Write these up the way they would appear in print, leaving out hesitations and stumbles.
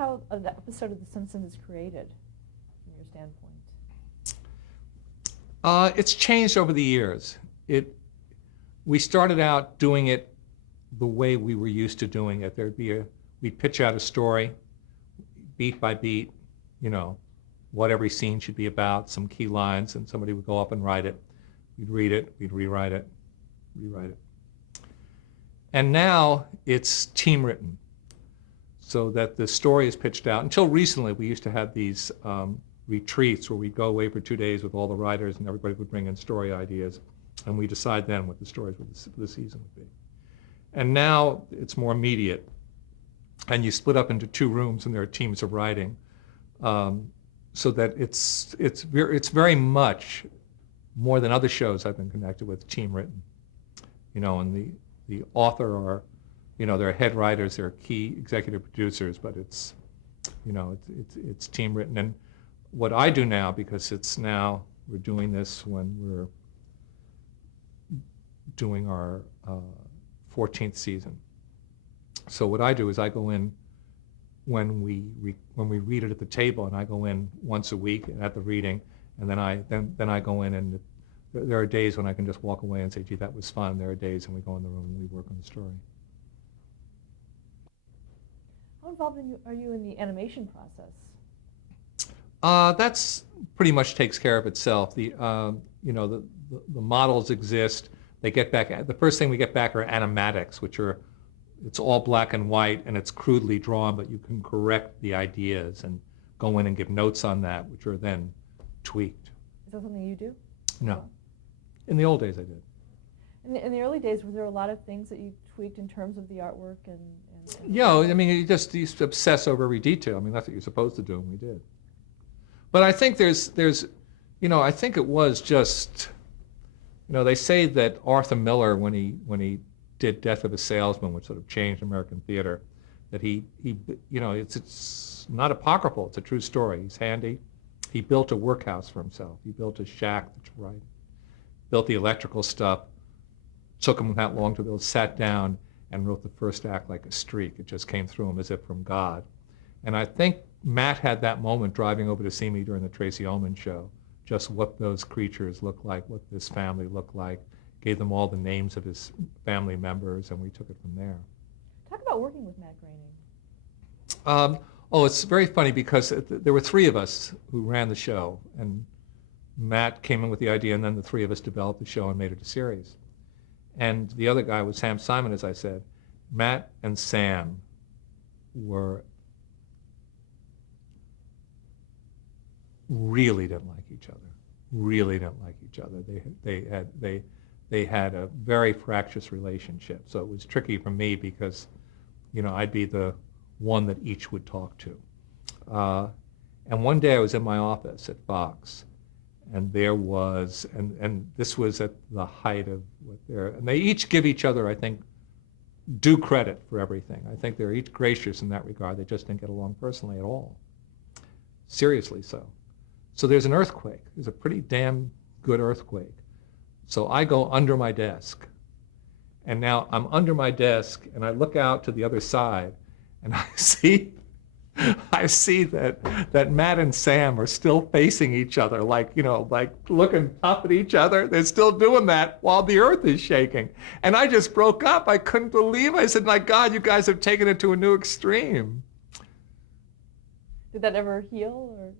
how an episode of The Simpsons is created, from your standpoint? It's changed over the years. We started out doing it the way we were used to doing it. We'd pitch out a story, beat by beat, what every scene should be about, some key lines, and somebody would go up and write it. We'd read it, we'd rewrite it. And now it's team written, so that the story is pitched out. Until recently, we used to have these retreats where we'd go away for 2 days with all the writers, and everybody would bring in story ideas, and we decide then what the stories for the season would be. And now it's more immediate, and you split up into 2 rooms, and there are teams of writing, so that it's very much more than other shows I've been connected with, team written. And the author are, they're head writers, they're key executive producers, but it's team written. And what I do now, because we're doing this when we're doing our 14th season. So what I do is I go in when we read it at the table, and I go in once a week at the reading, and then I go in, and there are days when I can just walk away and say, gee, that was fun. There are days when we go in the room and we work on the story. How involved are you in the animation process? That's pretty much takes care of itself. The models exist. They get back. The first thing we get back are animatics, it's all black and white, and it's crudely drawn, but you can correct the ideas and go in and give notes on that, which are then tweaked. Is that something you do? No. In the old days, I did. In the early days, were there a lot of things that you tweaked in terms of the artwork and Yeah, I mean, you just obsess over every detail. I mean, that's what you're supposed to do, and we did. But I think I think it was just, they say that Arthur Miller, when he did Death of a Salesman, which sort of changed American theater, that it's not apocryphal, it's a true story. He's handy. He built a workhouse for himself. He built a shack to write. Built the electrical stuff. Took him that long to build. Sat down and wrote the first act like a streak. It just came through him as if from God. And I think Matt had that moment driving over to see me during the Tracy Ullman show, just what those creatures looked like, what this family looked like, gave them all the names of his family members, and we took it from there. Talk about working with Matt Groening. It's very funny because there were 3 of us who ran the show, and Matt came in with the idea, and then the 3 of us developed the show and made it a series. And the other guy was Sam Simon, as I said. Matt and Sam really didn't like each other. They had a very fractious relationship. So it was tricky for me because, I'd be the one that each would talk to. And one day I was in my office at Fox, and there was, and this was at the height of and they each give each other, I think, due credit for everything. I think they're each gracious in that regard. They just didn't get along personally at all. Seriously so. So there's an earthquake. There's a pretty damn good earthquake. So I go under my desk. And now I'm under my desk, and I look out to the other side, and I see that Matt and Sam are still facing each other, like looking up at each other. They're still doing that while the earth is shaking. And I just broke up. I couldn't believe it. I said, my God, you guys have taken it to a new extreme. Did that ever heal? Or?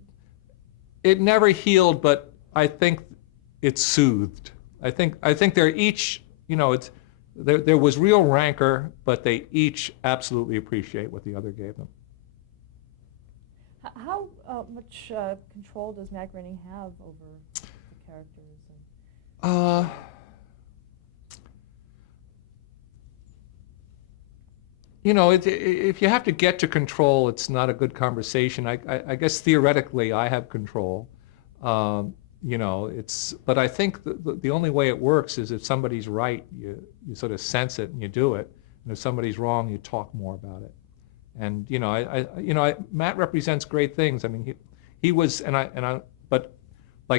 It never healed, but I think it's soothed. I think they're each, there was real rancor, but they each absolutely appreciate what the other gave them. How much control does Matt Groening have over the characters? If you have to get to control, it's not a good conversation. I guess theoretically I have control. But I think the only way it works is if somebody's right, you sort of sense it and you do it, and if somebody's wrong, you talk more about it. And Matt represents great things. I mean, he was, but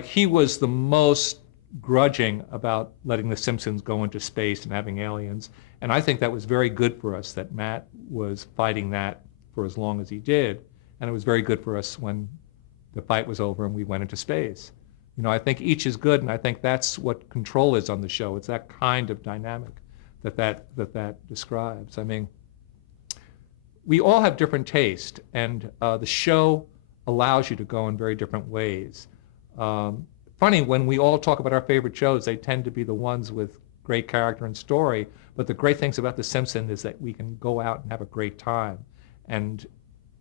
he was the most grudging about letting The Simpsons go into space and having aliens. And I think that was very good for us that Matt was fighting that for as long as he did, and it was very good for us when the fight was over and we went into space. I think each is good, and I think that's what Control is on the show. It's that kind of dynamic that describes. I mean, we all have different taste, and the show allows you to go in very different ways. Funny, when we all talk about our favorite shows, they tend to be the ones with great character and story, but the great things about The Simpsons is that we can go out and have a great time. And,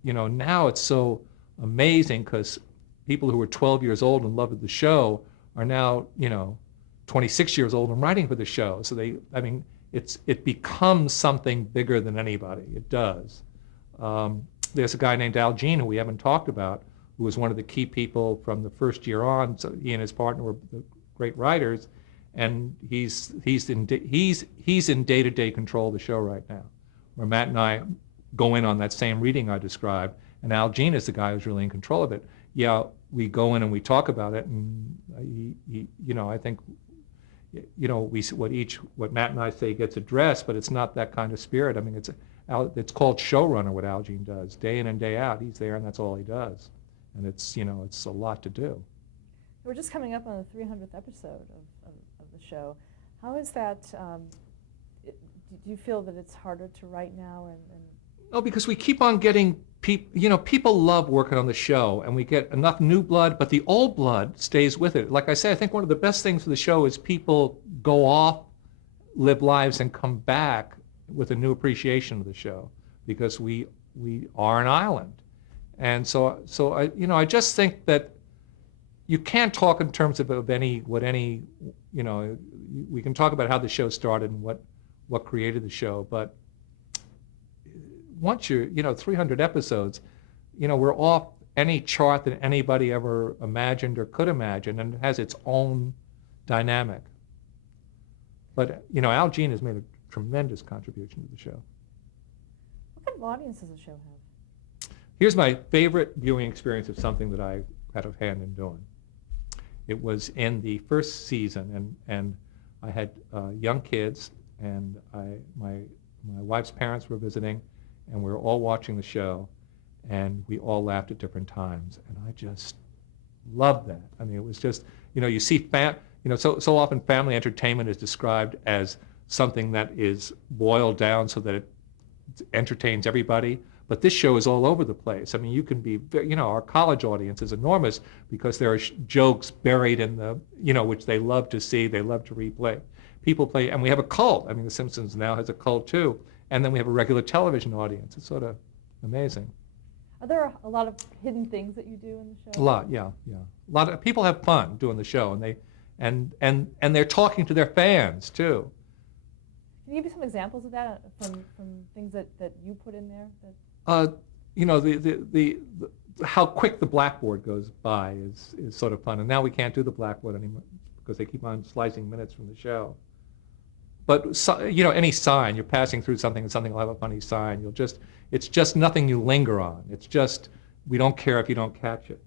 now it's so amazing because people who were 12 years old and loved the show are now, 26 years old and writing for the show. So it becomes something bigger than anybody. It does. There's a guy named Al Jean who we haven't talked about, who was one of the key people from the first year on. So he and his partner were the great writers, and he's in day-to-day control of the show right now, where Matt and I go in on that same reading I described, and Al Jean is the guy who's really in control of it. Yeah, we go in and we talk about it, and I think, what Matt and I say gets addressed, but it's not that kind of spirit. I mean, it's called showrunner, what Al Jean does, day in and day out. He's there, and that's all he does, and it's a lot to do. We're just coming up on the 300th episode of the show. How is that? Do you feel that it's harder to write now? No, because we keep on getting people. People love working on the show, and we get enough new blood, but the old blood stays with it. Like I say, I think one of the best things for the show is people go off, live lives, and come back with a new appreciation of the show, because we are an island. And so I just think that you can't talk in terms of we can talk about how the show started and what created the show, but once you're 300 episodes, we're off any chart that anybody ever imagined or could imagine, and it has its own dynamic. But Al Jean has made a tremendous contribution to the show. What kind of audience does the show have? Here's my favorite viewing experience of something that I had a hand in doing. It was in the first season, and I had young kids, and my wife's parents were visiting, and we were all watching the show, and we all laughed at different times, and I just loved that. I mean, it was just, you see, so often family entertainment is described as something that is boiled down so that it entertains everybody. But this show is all over the place. I mean, you can be, our college audience is enormous because there are jokes buried in which they love to see, they love to replay. People play, and we have a cult. I mean, The Simpsons now has a cult too. And then we have a regular television audience. It's sort of amazing. Are there a lot of hidden things that you do in the show? A lot, yeah. A lot of people have fun doing the show, and they're talking to their fans too. Can you give me some examples of that from things that you put in there? The how quick the blackboard goes by is sort of fun, and now we can't do the blackboard anymore because they keep on slicing minutes from the show. But any sign, you're passing through something and something will have a funny sign. It's just nothing you linger on. It's just, we don't care if you don't catch it.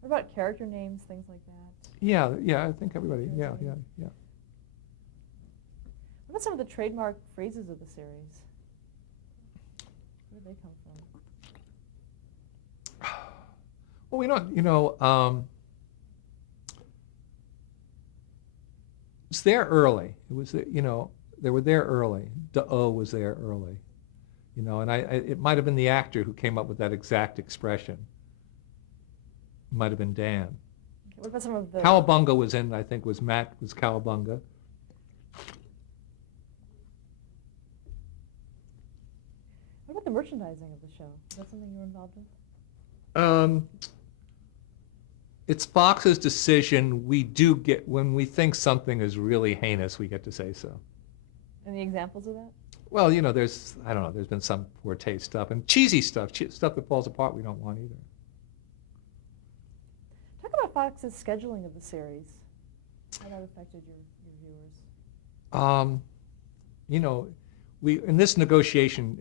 What about character names, things like that? Yeah, I think everybody, yeah. What about some of the trademark phrases of the series? Where did they come from? Well, it's there early. It was, they were there early. "Duh-oh" was there early. And it might have been the actor who came up with that exact expression. It might have been Dan. Okay, what about some of the... Cowabunga was in, I think, was Cowabunga. What about the merchandising of the show? Is that something you were involved in? It's Fox's decision. We do get, when we think something is really heinous, we get to say so. Any examples of that? Well, there's been some poor taste stuff and cheesy stuff, stuff that falls apart we don't want either. Talk about Fox's scheduling of the series. How that affected your viewers. We in this negotiation,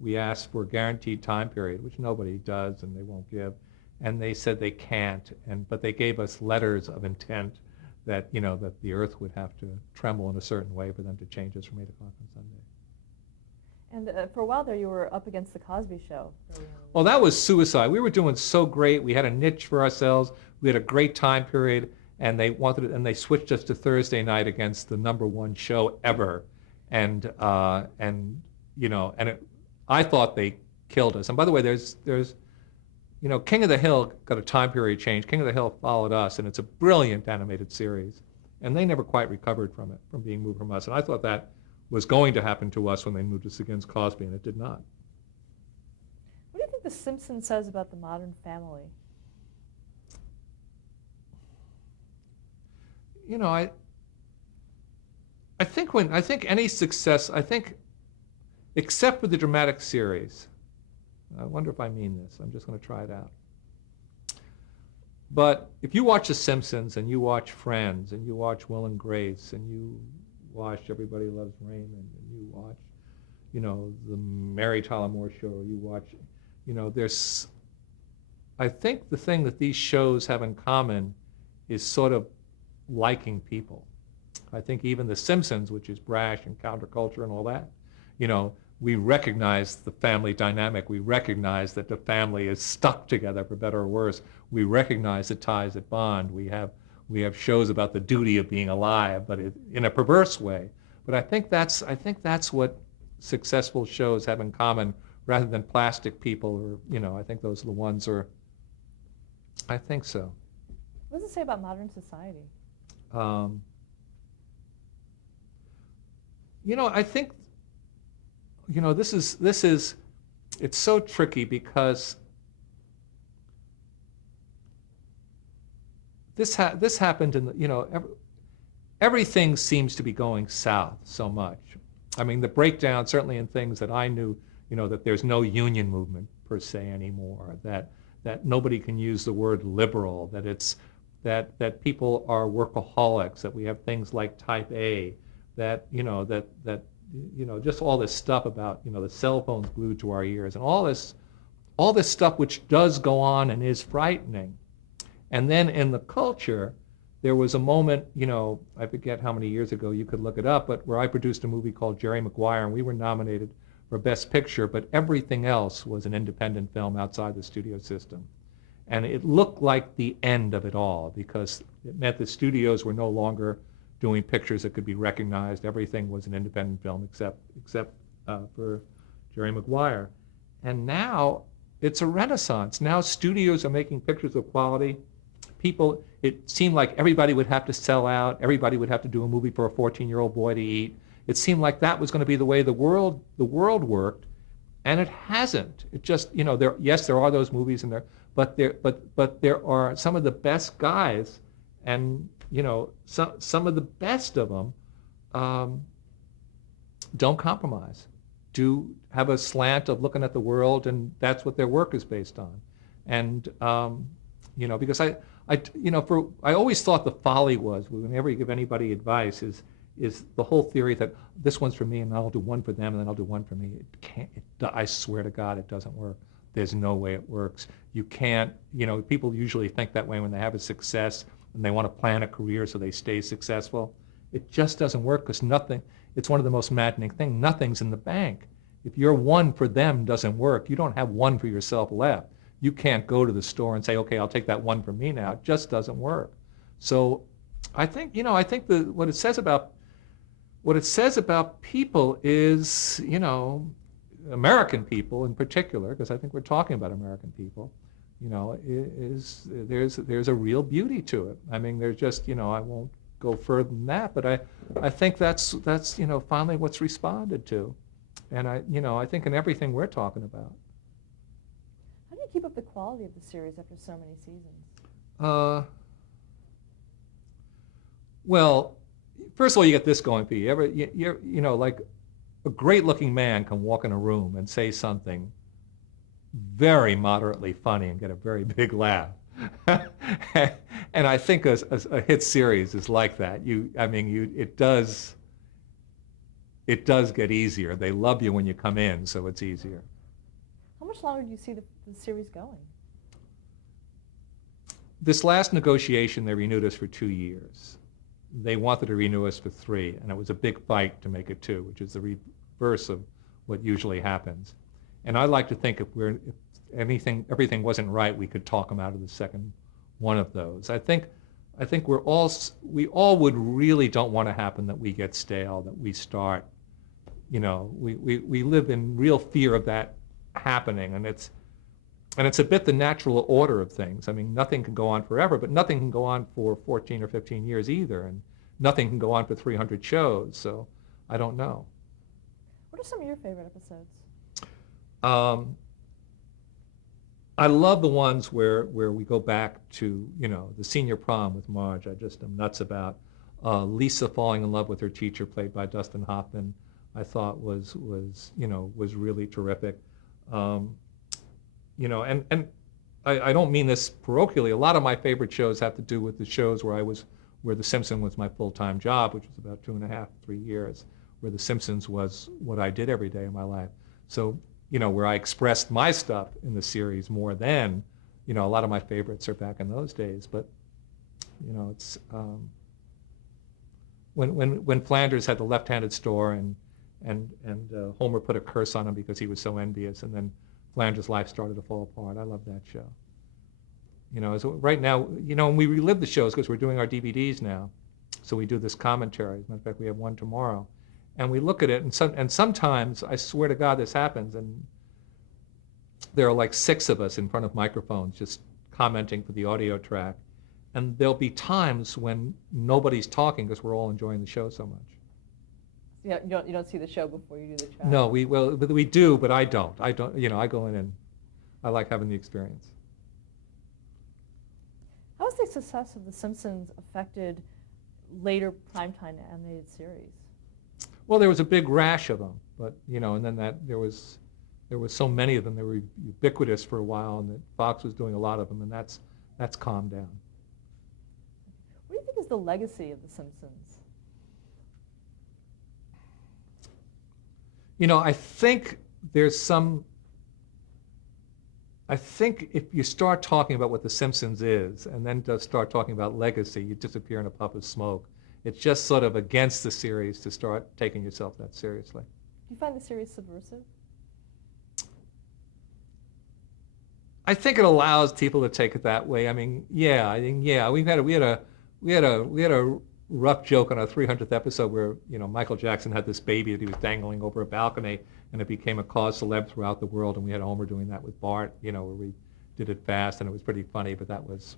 we asked for a guaranteed time period, which nobody does and they won't give. And they said they can't, but they gave us letters of intent that that the earth would have to tremble in a certain way for them to change us from 8 o'clock on Sunday. And for a while there, you were up against the Cosby Show. Well, that was suicide. We were doing so great. We had a niche for ourselves. We had a great time period, and they switched us to Thursday night against the #1 show ever, and I thought they killed us. And by the way, there's King of the Hill got a time period change. King of the Hill followed us, and it's a brilliant animated series, and they never quite recovered from it, from being moved from us. And I thought that was going to happen to us when they moved us against Cosby, and it did not. What do you think The Simpsons says about the modern family? I think any success, except for the dramatic series, I wonder if I mean this. I'm just going to try it out. But if you watch The Simpsons and you watch Friends and you watch Will and Grace and you watch Everybody Loves Raymond and you watch, the Mary Tyler Moore Show, or you watch, I think the thing that these shows have in common is sort of liking people. I think even The Simpsons, which is brash and counterculture and all that, we recognize the family dynamic. We recognize that the family is stuck together for better or worse. We recognize the ties that bond. We have shows about the duty of being alive, but in a perverse way. But I think that's what successful shows have in common, rather than plastic people, or I think those are the ones. Or I think so. What does it say about modern society? I think, this is, it's so tricky because this happened in the, everything seems to be going south so much. I mean, the breakdown, certainly in things that I knew, that there's no union movement per se anymore, that nobody can use the word liberal, that people are workaholics, that we have things like type A, that just all this stuff about the cell phones glued to our ears, and all this stuff which does go on and is frightening. And then in the culture, there was a moment, I forget how many years ago, you could look it up, but where I produced a movie called Jerry Maguire, and we were nominated for Best Picture, but everything else was an independent film outside the studio system. And it looked like the end of it all, because it meant the studios were no longer doing pictures that could be recognized. Everything was an independent film except for Jerry Maguire. And now it's a renaissance. Now studios are making pictures of quality. People, it seemed like everybody would have to sell out. Everybody would have to do a movie for a 14-year-old boy to eat. It seemed like that was going to be the way the world worked, and it hasn't. It just, there are those movies in there, but there are some of the best guys, and some of the best of them don't compromise, do have a slant of looking at the world, and that's what their work is based on. And because I always thought the folly was, whenever you give anybody advice, is the whole theory that this one's for me and I'll do one for them and then I'll do one for me. It can't. I swear to God, it doesn't work. There's no way it works. You can't. People usually think that way when they have a success and they want to plan a career so they stay successful. It just doesn't work, because nothing. It's one of the most maddening things. Nothing's in the bank. If your one for them doesn't work, you don't have one for yourself left. You can't go to the store and say, okay, I'll take that one for me now. It just doesn't work. So I think what it says about people is, American people in particular, because I think we're talking about American people, there's a real beauty to it. I mean, there's just, I won't go further than that, but I think that's finally what's responded to. And I think in everything we're talking about. How do you keep up the quality of the series after so many seasons? Well, first of all, you get this going for you. Like a great-looking man can walk in a room and say something very moderately funny and get a very big laugh. And I think a hit series is like that. It does get easier. They love you when you come in, so it's easier. How much longer do you see the series going? This last negotiation, they renewed us for 2 years. They wanted to renew us for 3, and it was a big fight to make it 2, which is the reverse of what usually happens. And I like to think if everything wasn't right, we could talk them out of the second one of those. I think we all would really don't want to happen that we get stale, that we start, we live in real fear of that happening, and it's a bit the natural order of things. I mean, nothing can go on forever, but nothing can go on for 14 or 15 years either, and nothing can go on for 300 shows, so I don't know. What are some of your favorite episodes? I love the ones where we go back to, the senior prom with Marge. I just am nuts about. Lisa falling in love with her teacher, played by Dustin Hoffman, I thought was really terrific. And I don't mean this parochially. A lot of my favorite shows have to do with the shows where The Simpsons was my full-time job, which was about 2.5, 3 years, where The Simpsons was what I did every day of my life. So, where I expressed my stuff in the series more than, a lot of my favorites are back in those days. But, it's when Flanders had the left-handed store and Homer put a curse on him because he was so envious, and then Flanders' life started to fall apart. I love that show. So right now, and we relive the shows because we're doing our DVDs now. So we do this commentary. As a matter of fact, we have one tomorrow. And we look at it, and sometimes, I swear to God, this happens, and there are like 6 of us in front of microphones just commenting for the audio track. And there'll be times when nobody's talking because we're all enjoying the show so much. Yeah, you don't see the show before you do the track. No, we do, but I don't. I go in and I like having the experience. How has the success of The Simpsons affected later primetime animated series? Well, there was a big rash of them, but and then there was so many of them. They were ubiquitous for a while, and that Fox was doing a lot of them, and that's calmed down. What do you think is the legacy of The Simpsons? I think there's some. I think if you start talking about what The Simpsons is, and then just start talking about legacy, you disappear in a puff of smoke. It's just sort of against the series to start taking yourself that seriously. Do you find the series subversive? I think it allows people to take it that way. I mean, we had a rough joke on our 300th episode where Michael Jackson had this baby that he was dangling over a balcony, and it became a cause celeb throughout the world. And we had Homer doing that with Bart, where we did it fast, and it was pretty funny. But that was.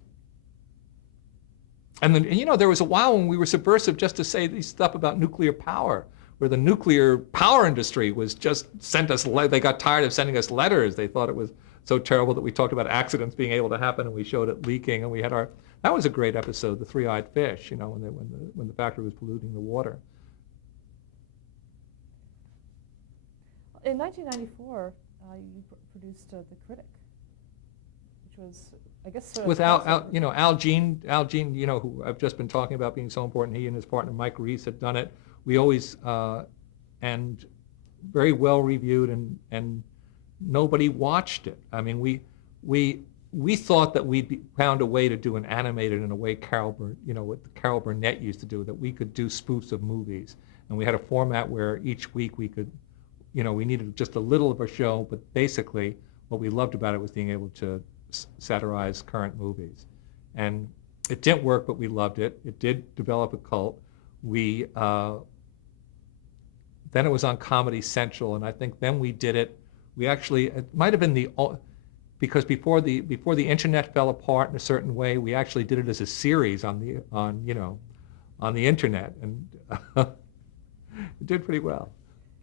And then, there was a while when we were subversive just to say these stuff about nuclear power, where the nuclear power industry was just they got tired of sending us letters. They thought it was so terrible that we talked about accidents being able to happen, and we showed it leaking, and we had that was a great episode, The Three-Eyed Fish, when the factory was polluting the water. In 1994, you produced The Critic, which was, I guess, sort of with Al Jean, who I've just been talking about being so important. He and his partner Mike Reese had done it. We always and very well reviewed, and nobody watched it. I mean, we thought that we'd found a way to do an animated in a way what Carol Burnett used to do, that we could do spoofs of movies, and we had a format where each week we could, we needed just a little of a show, but basically what we loved about it was being able to satirize current movies. And it didn't work, but we loved it. It did develop a cult. Then it was on Comedy Central, and I think then we did it. It might have been because before the internet fell apart in a certain way, we actually did it as a series on the internet, and it did pretty well.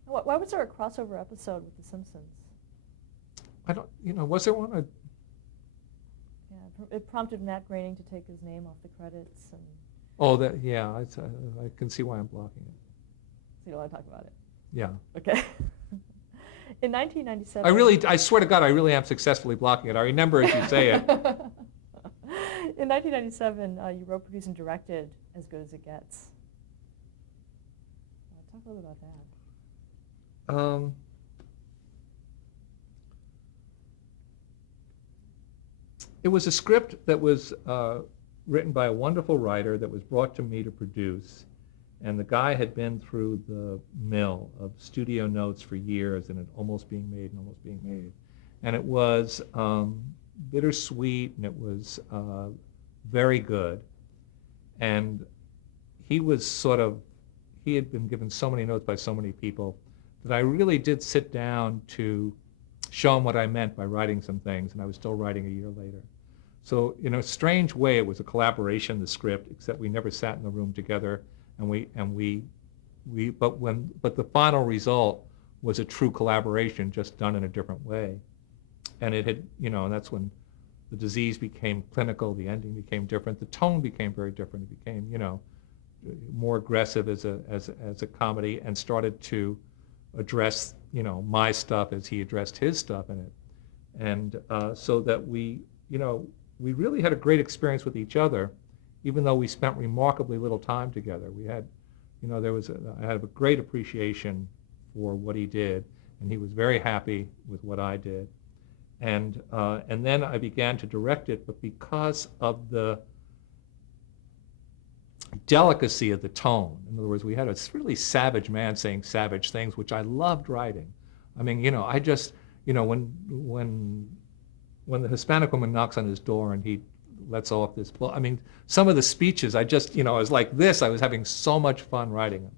Why was there a crossover episode with The Simpsons? I don't, was there one? Yeah, it prompted Matt Groening to take his name off the credits. I can see why I'm blocking it. So you don't want to talk about it? Yeah. Okay. In 1997... I swear to God, I really am successfully blocking it. I remember as you say it. In 1997, you wrote, produced, and directed As Good as It Gets. Talk a little about that. It was a script that was written by a wonderful writer that was brought to me to produce, And the guy had been through the mill of studio notes for years, and it almost being made and almost being made. And it was bittersweet, and it was very good. And he was he had been given so many notes by so many people that I really did sit down to show him what I meant by writing some things, and I was still writing a year later. So in a strange way, it was a collaboration, the script, except we never sat in the room together, but the final result was a true collaboration, just done in a different way. And it had, and that's when the disease became clinical, the ending became different, the tone became very different. It became, more aggressive as a comedy, and started to address, my stuff as he addressed his stuff in it. And so that we really had a great experience with each other, even though we spent remarkably little time together. We had, I had a great appreciation for what he did, and he was very happy with what I did. And then I began to direct it, but because of the delicacy of the tone, in other words, we had a really savage man saying savage things, which I loved writing. I mean, I just, when the Hispanic woman knocks on his door and he lets off this, I mean, some of the speeches, I just, I was like this, I was having so much fun writing them.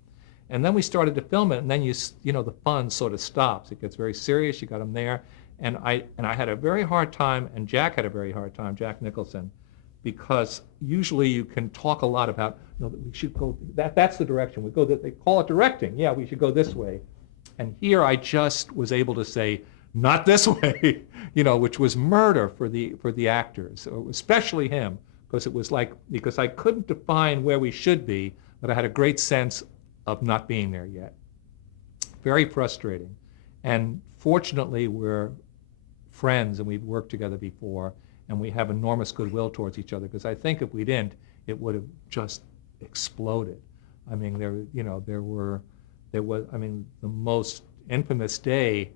And then we started to film it, and then the fun sort of stops. It gets very serious, you got him there. And I had a very hard time, and Jack had a very hard time, Jack Nicholson, because usually you can talk a lot about, we should go, that's the direction, we go, they call it directing, yeah, we should go this way. And here I just was able to say, not this way, which was murder for the actors, especially him, because I couldn't define where we should be, but I had a great sense of not being there yet. Very frustrating. And fortunately, we're friends and we've worked together before, and we have enormous goodwill towards each other, because I think if we didn't, it would have just exploded. I mean, there was, the most infamous day,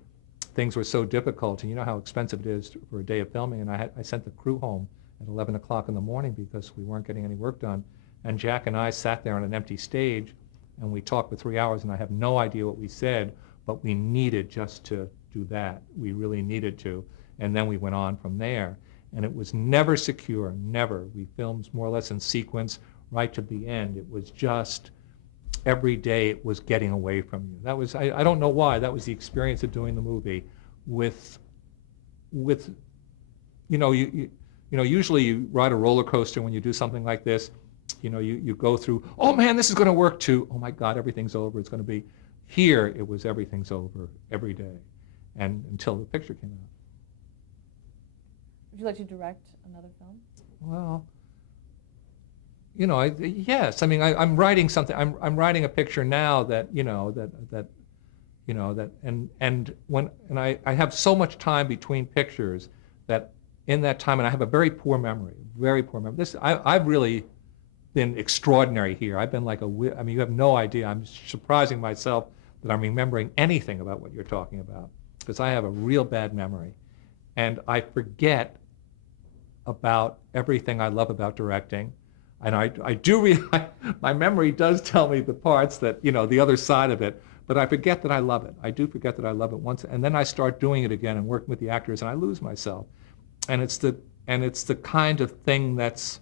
things were so difficult, and you know how expensive it is for a day of filming, and I sent the crew home at 11 o'clock in the morning because we weren't getting any work done. And Jack and I sat there on an empty stage, and we talked for 3 hours, and I have no idea what we said, but we needed just to do that. We really needed to. And then we went on from there. And it was never secure, never. We filmed more or less in sequence right to the end. It was just every day it was getting away from you. That was, I don't know why, that was the experience of doing the movie with usually you ride a roller coaster when you do something like this. You go through, oh man, this is going to work too. Oh my God, everything's over. It's going to be. Here, it was everything's over every day, and until the picture came out. Would you like to direct another film? Well, yes. I mean, I'm writing something. I'm writing a picture now that I have so much time between pictures that in that time, and I have a very poor memory. I've really been extraordinary here. I've been like you have no idea. I'm surprising myself that I'm remembering anything about what you're talking about, because I have a real bad memory. And I forget about everything I love about directing. And I do my memory does tell me the parts that, the other side of it, but I forget that I love it. I do forget that I love it once, and then I start doing it again and working with the actors, and I lose myself. And it's the kind of thing that's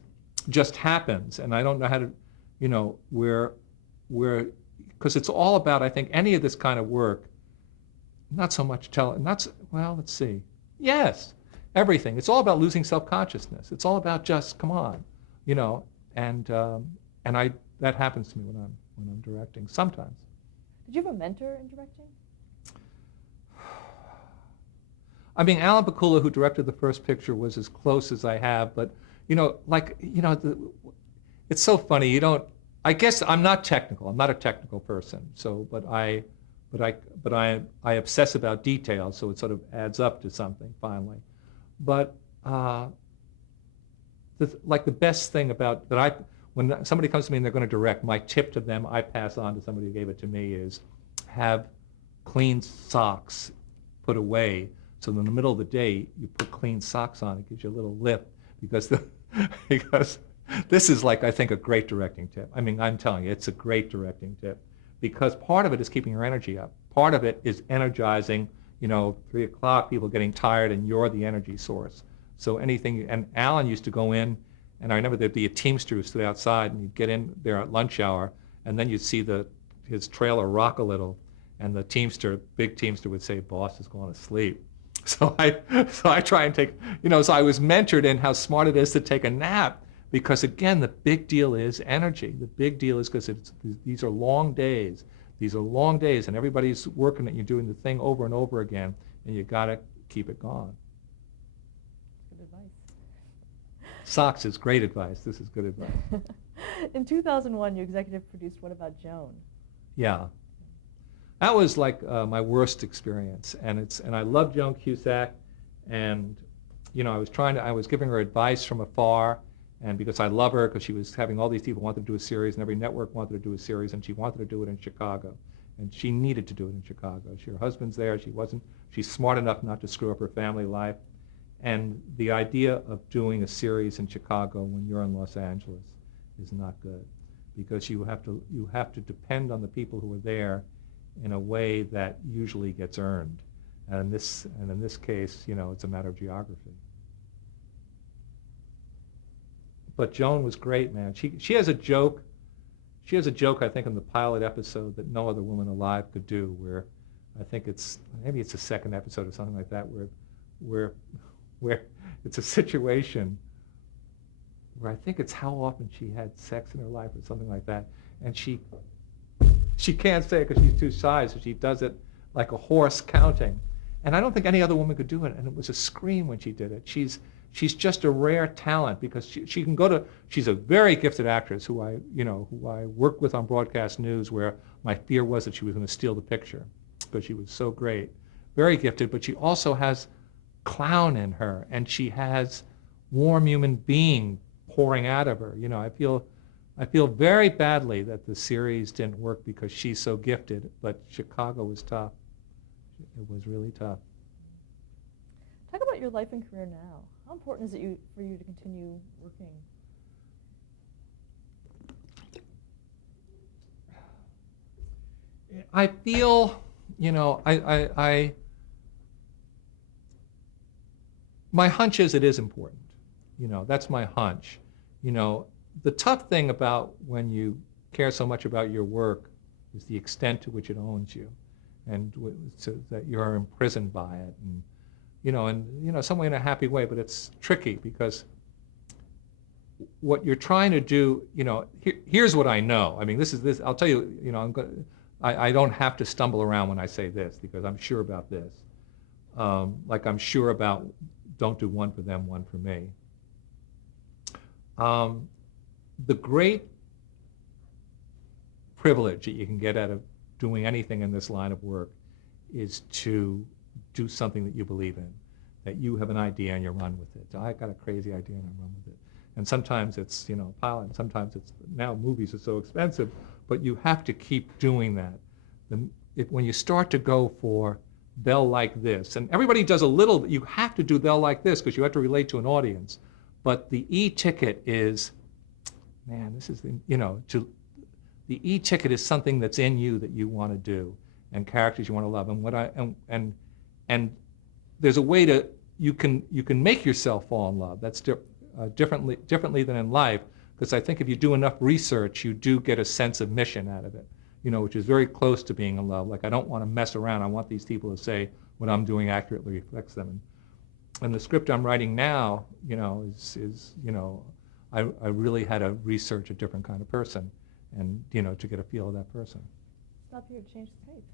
just happens, and I don't know how to, because it's all about, I think, any of this kind of work, not so much let's see. Yes, everything. It's all about losing self-consciousness. It's all about just, come on, and that happens to me when I'm directing sometimes. Did you have a mentor in directing? I mean, Alan Pakula, who directed the first picture, was as close as I have, but it's so funny. I guess I'm not technical. I'm not a technical person. So, but I obsess about details. So it sort of adds up to something finally. But the best thing about that, when somebody comes to me and they're going to direct, my tip to them, I pass on to somebody who gave it to me, is have clean socks put away. So in the middle of the day, you put clean socks on. It gives you a little lift, because This is like, I think, a great directing tip. I mean, I'm telling you, it's a great directing tip because part of it is keeping your energy up. Part of it is energizing, 3 o'clock, people getting tired, and you're the energy source. So anything, and Alan used to go in, and I remember there'd be a Teamster who stood outside, and you'd get in there at lunch hour, and then you'd see his trailer rock a little, and the big Teamster would say, "Boss is going to sleep." So I try and take, so I was mentored in how smart it is to take a nap, because again, the big deal is energy. The big deal is because these are long days. These are long days, and everybody's working and you're doing the thing over and over again, and you got to keep it going. Good advice. Socks is great advice. This is good advice. In 2001, you executive produced What About Joan? Yeah. That was like my worst experience, and I love Joan Cusack, and I was giving her advice from afar, and because I love her, because she was having all these people wanted to do a series, and every network wanted to do a series, and she wanted to do it in Chicago, and she needed to do it in Chicago. Her husband's there. She's smart enough not to screw up her family life, and the idea of doing a series in Chicago when you're in Los Angeles is not good, because you have to depend on the people who are there in a way that usually gets earned, and in this case, it's a matter of geography. But Joan was great, man. She has a joke. She has a joke, I think, in the pilot episode that no other woman alive could do. Where I think maybe it's the second episode or something like that, where it's a situation where I think it's how often she had sex in her life or something like that, and she can't say it because she's too shy, so she does it like a horse counting. And I don't think any other woman could do it, and it was a scream when she did it. She's just a rare talent because she can she's a very gifted actress who I worked with on broadcast news, where my fear was that she was going to steal the picture because she was so great. Very gifted, but she also has clown in her, and she has warm human being pouring out of her. I feel very badly that the series didn't work because she's so gifted, but Chicago was tough. It was really tough. Talk about your life and career now. How important is it for you to continue working? I feel, my hunch is it is important. That's my hunch. The tough thing about when you care so much about your work is the extent to which it owns you, and so that you're imprisoned by it, and some way in a happy way, but it's tricky because what you're trying to do, here's what I know. I mean, this. I'll tell you, I don't have to stumble around when I say this because I'm sure about this. Like I'm sure about don't do one for them, one for me. The great privilege that you can get out of doing anything in this line of work is to do something that you believe in, that you have an idea and you run with it. I got a crazy idea and I run with it. And sometimes it's, pilot, sometimes it's, now movies are so expensive, but you have to keep doing that. When you start to go for, they'll like this, and everybody does a little, you have to do they'll like this because you have to relate to an audience. But the e-ticket is, man, this is, the e-ticket is something that's in you that you want to do, and characters you want to love. And and there's a way to, you can make yourself fall in love. That's differently than in life, because I think if you do enough research, you do get a sense of mission out of it, which is very close to being in love. Like, I don't want to mess around. I want these people to say what I'm doing accurately reflects them. And the script I'm writing now, I really had to research a different kind of person, and to get a feel of that person. Stop here to change the tape.